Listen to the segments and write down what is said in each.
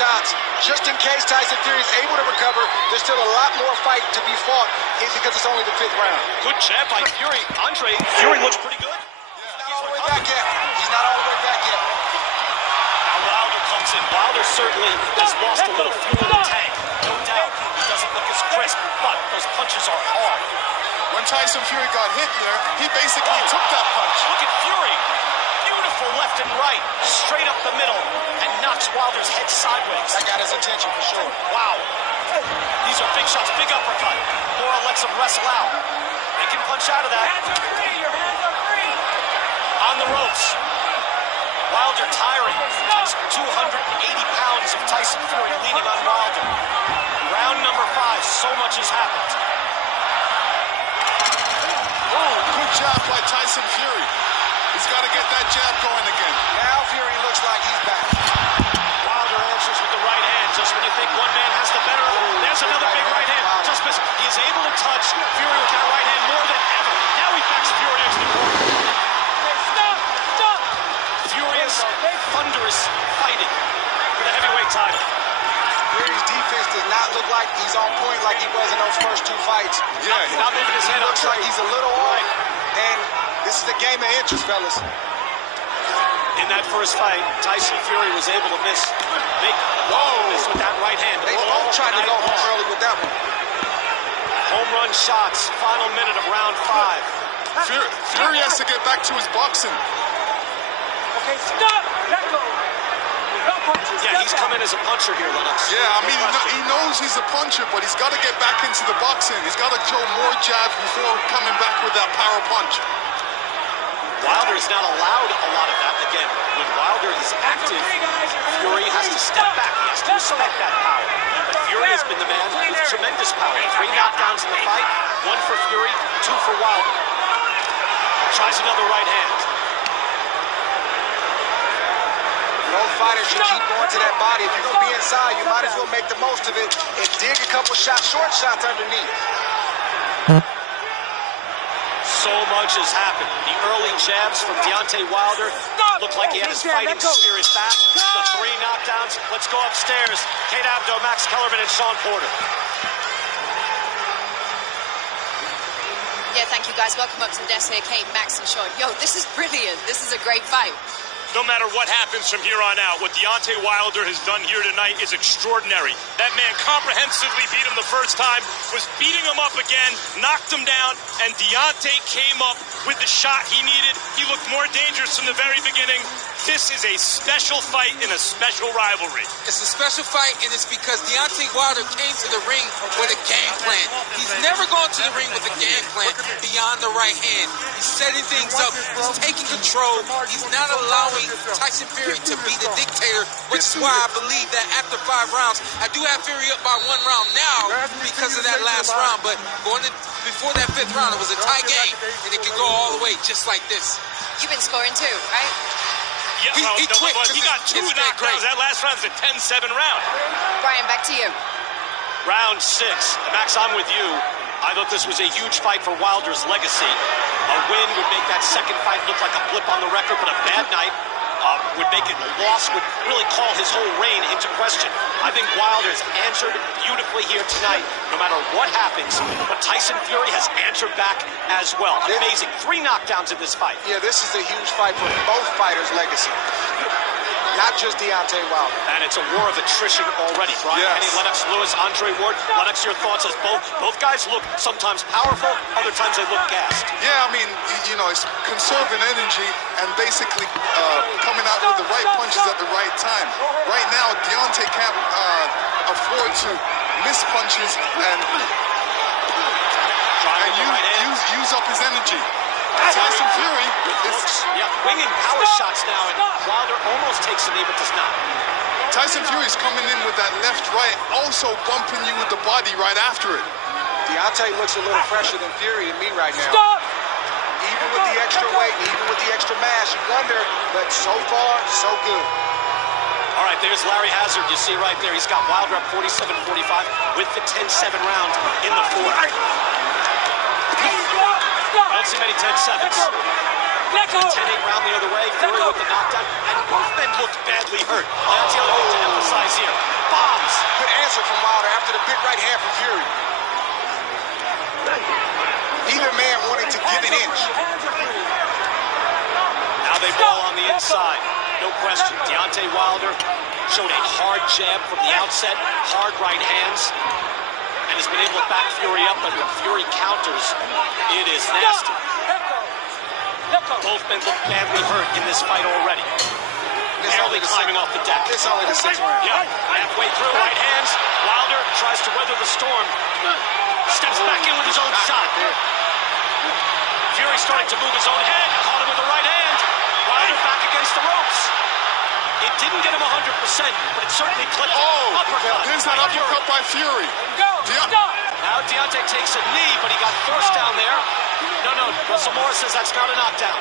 shots. Just in case Tyson Fury is able to recover, there's still a lot more fight to be fought because it's only the 5th round. Good jab by Fury. Fury looks pretty good. He's not all the way back yet. He's not all the way back yet. Now Wilder comes in. Wilder certainly has lost a little fuel in the tank. No doubt. He doesn't look as crisp, but those punches are hard. When Tyson Fury got hit there, he basically took that punch. Look at Fury. Beautiful left and right, straight up the middle, and knocks Wilder's head sideways. That got his attention for sure. Wow. These are big shots, big uppercut. Laura lets him wrestle out. They can punch out of that. Your hands are free. On the ropes. Wilder tiring. 280 pounds of Tyson Fury leaning on Wilder. Round number 5, so much has happened. Oh, good jab by Tyson Fury. He's got to get that jab going again. Now Fury looks like he's back. Wilder answers with the right hand. Just when you think one man has the better of it, there's another big right hand. Just miss. He is able to touch Fury with that right hand more than ever. Now he backs Fury into the corner. Stop! Furious, thunderous fighting for the heavyweight title. Fury's defense does not look like he's on point like he was in those first 2 fights. Yeah, Not moving his head He up looks like straight. he's a little off, and this is a game of inches, fellas. In that first fight, Tyson Fury was able to miss with that right hand. They both tried to go home early with that one. Home run shots, final minute of round 5. Fury has to get back to his boxing. Okay, stop! Let go. No punches. Yeah, he's come in as a puncher here, Lennox. Yeah, I mean, he knows he's a puncher, but he's got to get back into the boxing. He's got to throw more jabs before coming back with that power punch. Wilder is not allowed a lot of that. Again, when Wilder is active, Fury has to step back. He has to respect that power. But Fury has been the man with tremendous power. 3 knockdowns in the fight, 1 for Fury, 2 for Wilder. Tries another right hand. Both fighters should keep going to that body. If you're going to be inside, you might as well make the most of it and dig a couple shots, short shots underneath. So much has happened. The early jabs from Deontay Wilder looked like he had his fighting spirit back. The 3 knockdowns. Let's go upstairs. Kate Abdo, Max Kellerman, and Sean Porter. Yeah, thank you guys. Welcome up to the desk here, Kate, Max, and Sean. Yo, this is brilliant. This is a great fight. No matter what happens from here on out, what Deontay Wilder has done here tonight is extraordinary. That man comprehensively beat him the first time, was beating him up again, knocked him down, and Deontay came up with the shot he needed. He looked more dangerous from the very beginning. This is a special fight in a special rivalry. It's a special fight, and it's because Deontay Wilder came to the ring with a game plan. He's never gone to the ring with a game plan beyond the right hand. He's setting things up. He's taking control. He's not allowing Tyson Fury to be the dictator, which is why I believe that after 5 rounds, I do have Fury up by 1 round now because of that last round, but before that 5th round, it was a tie game, and it could go all the way just like this. You've been scoring too, right? Yeah, He twitched. he got 2 knockdowns. That last round was a 10-7 round. Brian, back to you. Round 6. Max, I'm with you. I thought this was a huge fight for Wilder's legacy. A win would make that second fight look like a blip on the record, but a bad night would make it a loss, would really call his whole reign into question. I think Wilder's answered beautifully here tonight, no matter what happens. But Tyson Fury has answered back as well. Amazing. 3 knockdowns in this fight. Yeah, this is a huge fight for both fighters' legacy. Not just Deontay Wilder. And it's a war of attrition already. Brian Yes. Kenny, Lennox Lewis, Andre Ward. Lennox, your thoughts as both guys look sometimes powerful, other times they look gassed. Yeah, I mean, it's conserving energy and basically coming out with the right punches at the right time. Right now, Deontay can't afford to miss punches and Trying with the right hand. use up his energy. Tyson Fury is... winging power shots now, and Wilder almost takes a knee, but does not. Tyson Fury's coming in with that left-right, also bumping you with the body right after it. Deontay looks a little fresher than Fury to me right now. Stop! Even with the extra weight, even with the extra mass, you wonder, but so far, so good. All right, there's Larry Hazard. You see right there. He's got Wilder up 47-45 with the 10-7 round in the 4th. I don't see many 10-7s. Let go! 10-8 round the other way. Fury with the knockdown. And both men looked badly hurt. That's the other thing to emphasize here. inside, no question. Deontay Wilder showed a hard jab from the outset, hard right hands, and has been able to back Fury up, but when Fury counters, it is nasty. Both men look badly hurt in this fight already. Barely climbing off the deck. It's only the 6th round. Yeah, halfway through, right hands. Wilder tries to weather the storm. Steps back in with his own shot. Fury starting to move his own head. Caught him with the right hand. Wilder back against the ropes. It didn't get him 100%, but it certainly clipped him. Oh, Uppercut. there's that uppercut by Fury. Now Deontay takes a knee, but he got forced down there. No, Russell Morris says that's not a knockdown.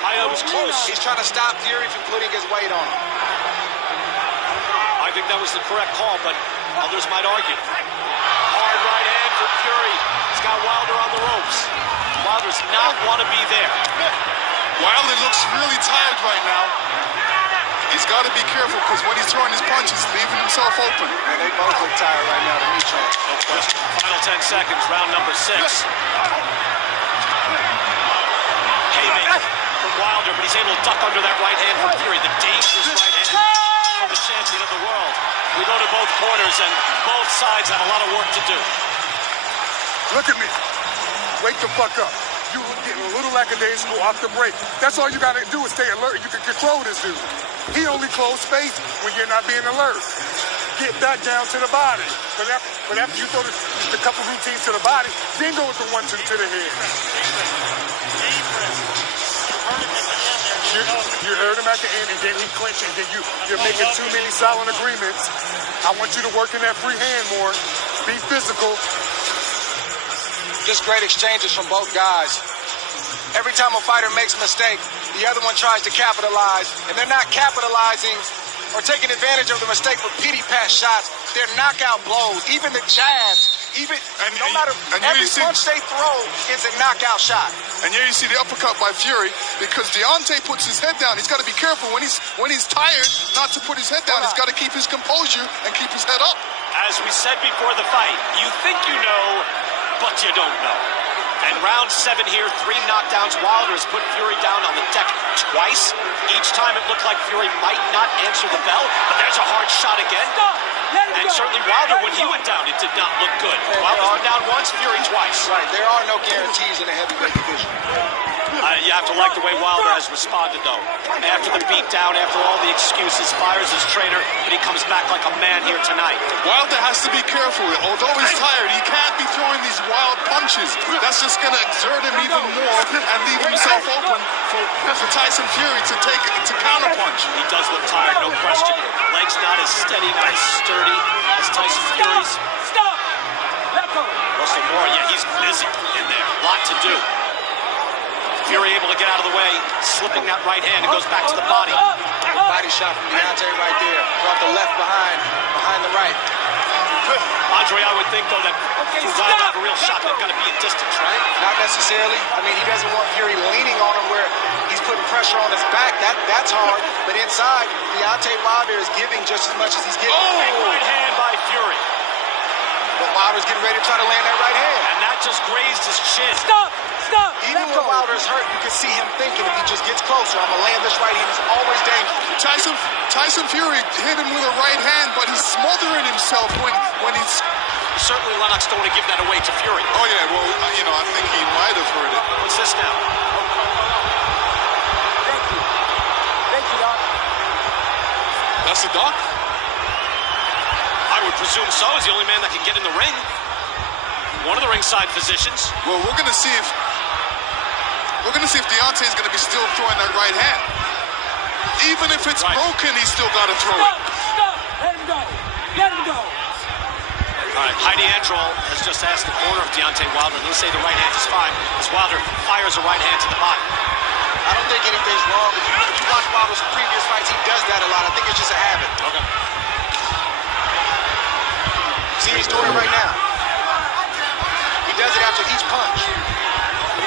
It was close. He's trying to stop Fury from putting his weight on him. I think that was the correct call, but others might argue. Hard right hand for Fury. He's got Wilder on the ropes. Wilder's not want to be there. Wilder looks really tired right now. He's got to be careful because when he's throwing his punches, he's leaving himself open. And they both look tired right now to me, Trent. No question. Final 10 seconds, round number 6. Haymaker from Wilder, but he's able to duck under that right hand from Fury. The dangerous right hand from the champion of the world. We go to both corners, and both sides have a lot of work to do. Look at me. Wake the fuck up. You were getting a little lackadaisical off the break. That's all you gotta do is stay alert. You can control this dude. He only closed space when you're not being alert. Get back down to the body. But after you throw the couple routines to the body, then go with the 1-2 to the head. You heard him at the end, and then he clinched, and then you're making too many silent agreements. I want you to work in that free hand more. Be physical. Just great exchanges from both guys. Every time a fighter makes a mistake, the other one tries to capitalize, and they're not capitalizing or taking advantage of the mistake with pity-pat shots. They're knockout blows, even the jabs, every punch they throw is a knockout shot. And here you see the uppercut by Fury because Deontay puts his head down. He's got to be careful when he's tired not to put his head down. He's got to keep his composure and keep his head up. As we said before the fight, you think you know, but you don't know. And round 7 here, 3 knockdowns. Wilder has put Fury down on the deck twice. Each time it looked like Fury might not answer the bell, but there's a hard shot again. And certainly Wilder, when he went down, it did not look good. Wilder's been down once, Fury twice. Right, there are no guarantees in the heavyweight division. You have to like the way Wilder has responded, though. After the beatdown, after all the excuses, fires his trainer, but he comes back like a man here tonight. Wilder has to be careful. Although he's tired, he can't be throwing these wild punches. That's just going to exert him even more and leave himself open for Tyson Fury to counterpunch. He does look tired, no question. Legs not as steady, not as sturdy as Tyson Fury's. Stop! Let go! Russell Moore, yeah, he's busy in there. A lot to do. Fury able to get out of the way, slipping that right hand. It goes back to the body. Body shot from Deontay right there. Brought the left behind the right. Andre, I would think, though, that for Wilder to have a real shot, they've got to be at distance, right? Not necessarily. I mean, he doesn't want Fury leaning on him where he's putting pressure on his back. That's hard. But inside, Deontay Wilder is giving just as much as he's getting. Big right hand by Fury. But Wilder's getting ready to try to land that right hand. And that just grazed his chin. Stop! Even when Wilder's hurt, you can see him thinking if he just gets closer, I'm going to land this right hand. He's always dangerous. Tyson Fury hit him with a right hand, but he's smothering himself when he's... Certainly Lennox don't want to give that away to Fury. Oh, yeah, well, I think he might have heard it. What's this now? Thank you, Doc. That's the doc? I would presume so. He's the only man that can get in the ring. One of the ringside physicians. Well, we're gonna see if Deontay is gonna be still throwing that right hand. Even if it's broken, he's still got to throw it. Stop! Let him go! Let him go! All right, Heidi Antral has just asked the corner of Deontay Wilder, and they say the right hand is fine, as Wilder fires a right hand to the body. I don't think anything's wrong. If you watch Wilder's previous fights, he does that a lot. I think it's just a habit. Okay. See, he's doing it right now. He does it after each punch.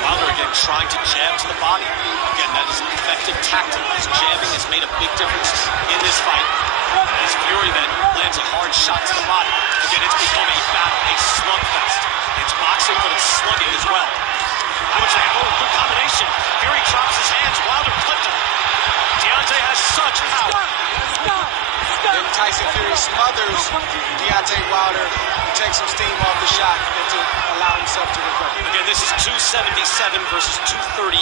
Wilder again trying to jab to the body. Again, that is an effective tactic. His jabbing has made a big difference in this fight. As Fury then lands a hard shot to the body. Again, it's become a battle, a slugfest. It's boxing, but it's slugging as well. I would say, good combination. Fury drops his hands. Wilder clipped him. Deontay Tyson Fury smothers Deontay Wilder to take some steam off the shot and to allow himself to recover. Again, this is 277 versus 238.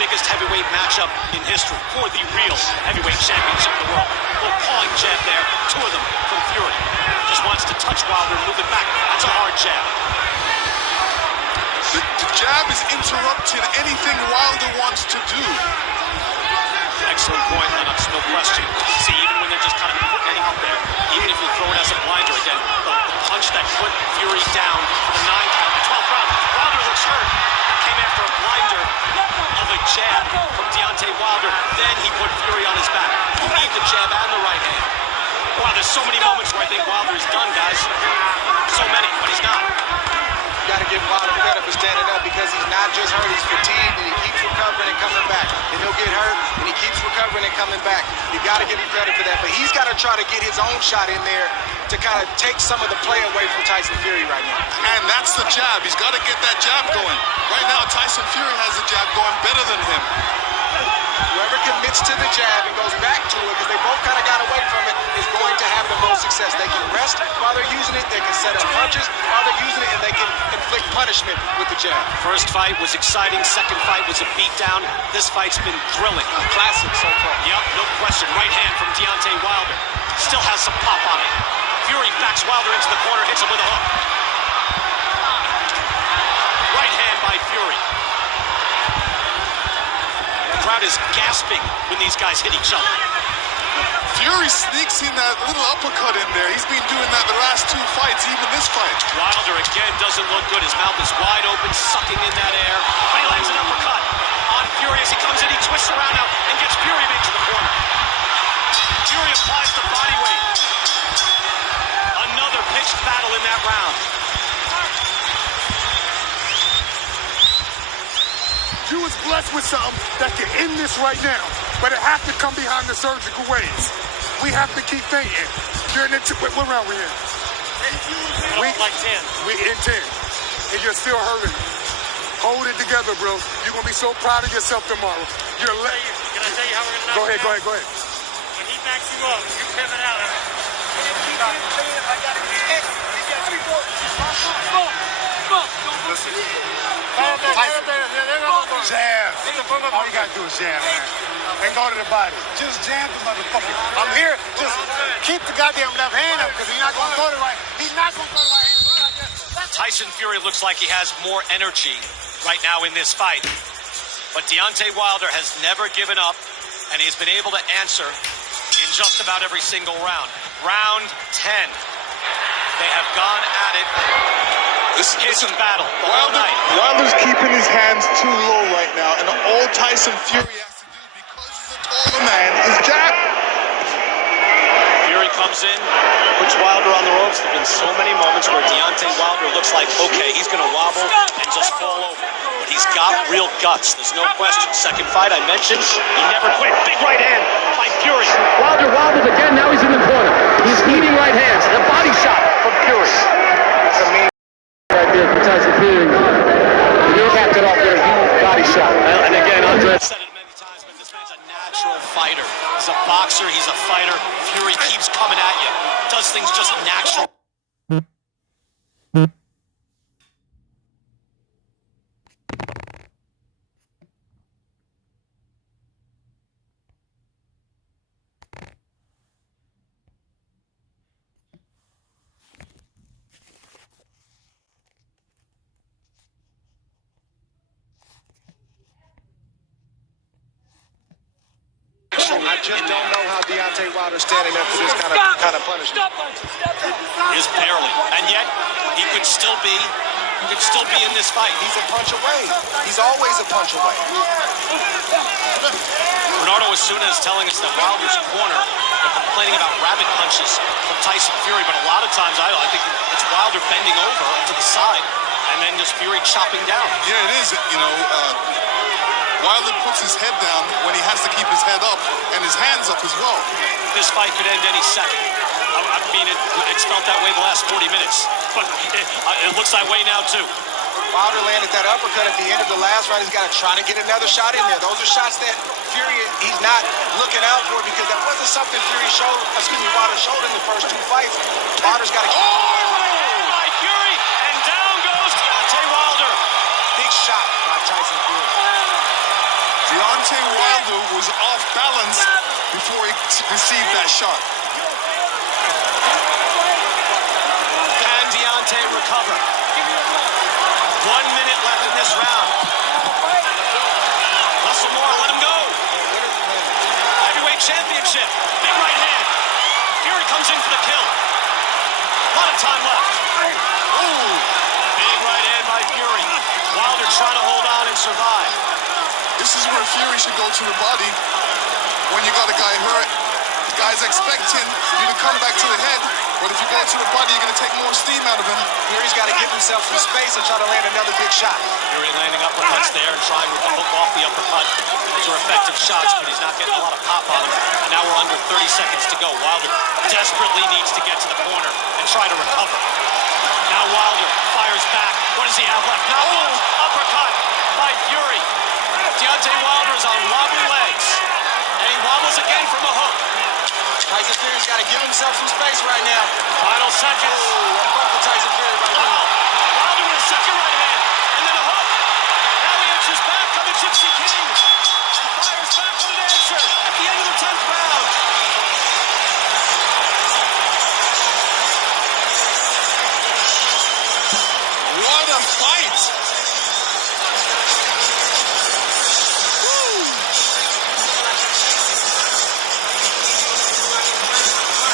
Biggest heavyweight matchup in history for the real heavyweight championship of the world. A little pawing jab there, two of them from Fury. Just wants to touch Wilder and move it back. That's a hard jab. The jab is interrupting anything Wilder wants to do. Excellent point, Lennox, no question. See, even when they're just kind of putting it out there, even if you throw it as a blinder again, the punch that put Fury down for the 12th round. Wilder looks hurt. Came after a blinder of a jab from Deontay Wilder. Then he put Fury on his back. You need the jab and the right hand. Wow, there's so many moments where I think Wilder is done, guys. So many, but he's not. You got to give Wilder credit for standing up because he's not just hurt, he's fatigued and he keeps recovering and coming back. And he'll get hurt and he keeps recovering and coming back. You got to give him credit for that. But he's got to try to get his own shot in there to kind of take some of the play away from Tyson Fury right now. And that's the jab. He's got to get that jab going. Right now, Tyson Fury has the jab going better than him. Whoever commits to the jab and goes back to it, because they both kind of got away from it, is going to have the most success. They can rest while they're using it, they can set up punches while they're using it, and they can inflict punishment with the jab. First fight was exciting, second fight was a beatdown. This fight's been thrilling. A classic so far. Yep, no question. Right hand from Deontay Wilder. Still has some pop on it. Fury backs Wilder into the corner, hits him with a hook. Right hand by Fury. The crowd is gasping when these guys hit each other. Fury sneaks in that little uppercut in there. He's been doing that the last two fights, even this fight. Wilder again doesn't look good. His mouth is wide open, sucking in that air. But he lands an uppercut on Fury as he comes in. He twists around now and gets Fury into the corner. Fury applies the body weight. Another pitched battle in that round. You was blessed with something that can end this right now, but it has to come behind the surgical ways. We have to keep fighting. You're in what round we in? We like 10. We in 10, and you're still hurting. Hold it together, bro. You're gonna be so proud of yourself tomorrow. Can I tell you how we're gonna knock Go ahead. When he backs you up, you pivot out. Jab. All you gotta do is jab, man. And go to the body. Just jab the motherfucker. I'm here. Just keep the goddamn left hand up because he's not gonna go to right. He's not gonna go to right hand. Tyson Fury looks like he has more energy right now in this fight. But Deontay Wilder has never given up, and he's been able to answer in just about every single round. Round 10. They have gone at it. This is battle the whole night. Wilder's keeping his hands too low right now, and all Tyson Fury has to do, because he's a taller man, is jab. Fury comes in, puts Wilder on the ropes. There have been so many moments where Deontay Wilder looks like, okay, he's going to wobble and just fall over. But he's got real guts, there's no question. Second fight I mentioned, he never quit. Big right hand by Fury. Wilder wobbles again, now he's in the corner. He's eating right hands. The body shot from Fury. That's a mean right there for Tyson Fury. He capped it off there, body shot. And again, Andre. I've said it many times, but this man's a natural fighter. He's a boxer, he's a fighter. Fury keeps coming at you. Does things just natural. I just don't know how Deontay Wilder's standing up for this kind of punishment. Is barely, and yet he could still be in this fight. He's a punch away. He's always a punch away. Bernardo Osuna is telling us that Wilder's corner, they're complaining about rabbit punches from Tyson Fury, but a lot of times I think it's Wilder bending over to the side and then just Fury chopping down. Yeah, it is. Wilder puts his head down when he has to keep his head up and his hands up as well. This fight could end any second. I mean, it's felt that way the last 40 minutes, but it looks that way now too. Wilder landed that uppercut at the end of the last round. He's got to try to get another shot in there. Those are shots that Fury, he's not looking out for because that wasn't something Wilder showed in the first 2 fights. Wilder's got to keep by Fury, and down goes Deontay Wilder. big shot by Tyson Fury. Deontay Wilder was off balance before he received that shot. Can Deontay recover? 1 minute left in this round. Russell Moore, let him go. Heavyweight championship. Big right hand. Fury comes in for the kill. A lot of time left. Ooh. Big right hand by Fury. Wilder trying to hold on and survive. This is where Fury should go to the body when you got a guy hurt. The guys expecting you to come back to the head, but if you go to the body, you're going to take more steam out of him. Fury's got to give himself some space and try to land another big shot. Fury landing uppercuts there and trying with the hook off the uppercut. Those are effective shots, but he's not getting a lot of pop on him. And now we're under 30 seconds to go. Wilder desperately needs to get to the corner and try to recover. Now Wilder fires back. What does he have left? Now uppercut by Fury. Deontay Wilder is on wobbly legs, and he wobbles again from a hook. Tyson Fury's got to give himself some space right now. Final seconds. Tyson Fury right now. Wilder with a second right hand, and then a hook. Now he inches back on the Gypsy King, and fires back with an answer at the end of the 10th round. What a fight!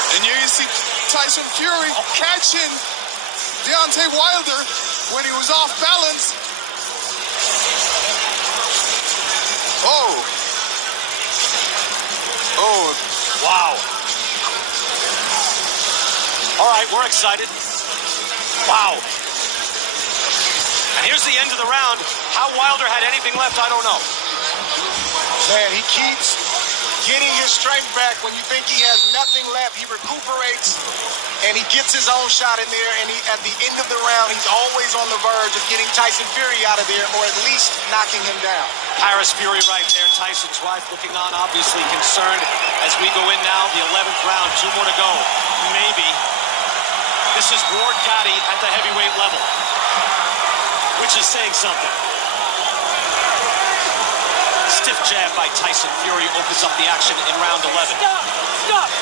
And here you see Tyson Fury catching Deontay Wilder when he was off balance. Oh. Wow. All right, we're excited. Wow. And here's the end of the round. How Wilder had anything left, I don't know. Man, he keeps getting his strength back. When you think he has nothing left, he recuperates and he gets his own shot in there. And at the end of the round, he's always on the verge of getting Tyson Fury out of there, or at least knocking him down. Paris Fury right there. Tyson's wife looking on, obviously concerned as we go in now. The 11th round, 2 more to go. Maybe. This is Ward Gatti at the heavyweight level, which is saying something. Stiff jab by Tyson Fury opens up the action in round 11.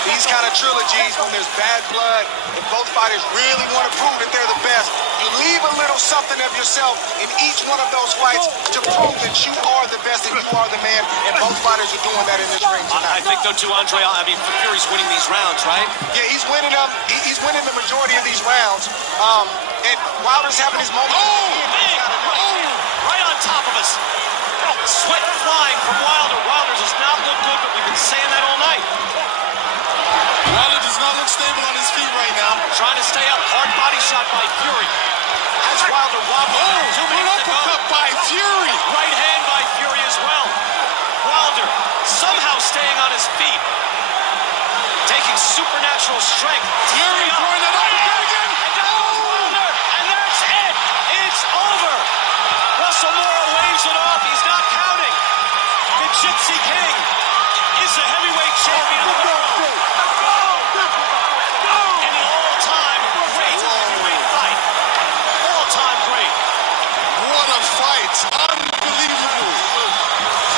These kind of trilogies, when there's bad blood, and both fighters really want to prove that they're the best, you leave a little something of yourself in each one of those fights to prove that you are the best and you are the man, and both fighters are doing that in this ring tonight. I think, though, too, Andre, I mean, Fury's winning these rounds, right? Yeah, he's winning the majority of these rounds, and Wilder's having his moment. Right on top of us. Sweat flying from Wilder. Wilder does not look good, but we've been saying that all night. Wilder does not look stable on his feet right now. Trying to stay up. Hard body shot by Fury. Has Wilder wobbling. 2 minutes to go. Uppercut by Fury. Right hand by Fury as well. Wilder somehow staying on his feet. Taking supernatural strength. Fury throwing it up again. And down goes Wilder. And that's it. It's over. Russell Moore waves it off. He's not counting. The Gypsy King is the heavyweight champion of the world. In an all-time great heavyweight fight. All-time great. What a fight. Unbelievable.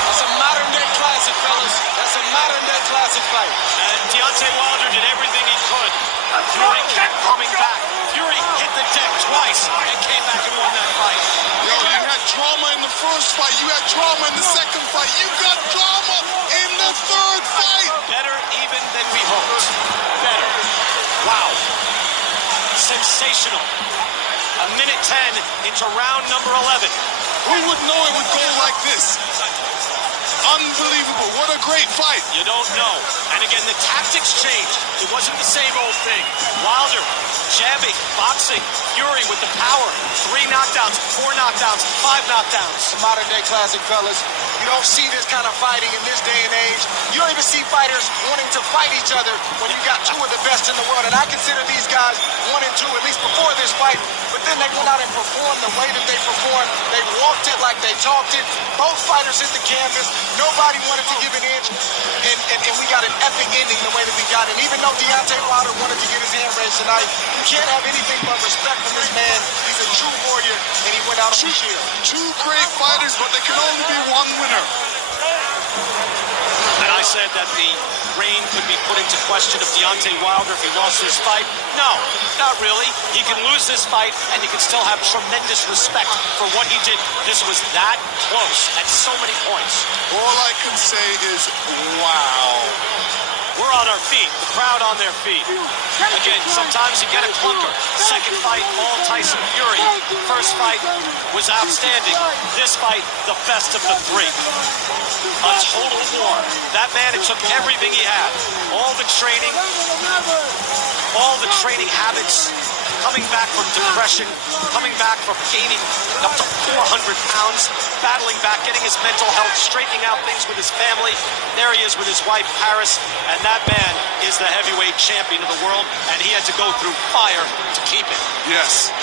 That's a modern-day classic, fellas. That's a modern-day classic fight. And Deontay Wilder did everything he could. Fury kept coming back. Fury hit the deck twice and came back and won that fight. Yo, you had drama in the first fight. You had drama in the second fight. You got drama in the third fight. Better even than we hoped. Better. Wow. Sensational. A minute 10 into round number 11. Who would know it would go like this? Unbelievable. What a great fight. You don't know. And again, the tactics changed. It wasn't the same old thing. Wilder, jabbing, boxing, Fury with the power. 3 knockdowns, 4 knockdowns, 5 knockdowns. It's a modern-day classic, fellas. You don't see this kind of fighting in this day and age. You don't even see fighters wanting to fight each other when you got 2 of the best in the world. And I consider these guys 1 and 2, at least before this fight. But then they went out and performed the way that they performed. They walked it like they talked it. Both fighters hit the canvas. Nobody wanted to give an inch. And we got an epic ending the way that we got it. Even though Deontay Wilder wanted to get his hand raised tonight, you can't have anything but respect for this man. He's a true warrior, and he went out on the shield. Two great fighters, but there can only be one winner. And I said that the reign could be put into question of Deontay Wilder if he lost this fight. No, not really. He can lose this fight, and you can still have tremendous respect for what he did. This was that close at so many points. All I can say is, wow. We're on our feet, the crowd on their feet. Again, sometimes you get a clunker. Second fight, all Tyson Fury. First fight was outstanding. This fight, the best of the three. A total war. That man, it took everything he had. All the training habits, coming back from depression, coming back from gaining up to 400 pounds, battling back, getting his mental health, straightening out things with his family. There he is with his wife, Paris, and that man is the heavyweight champion of the world, and he had to go through fire to keep it. Yes.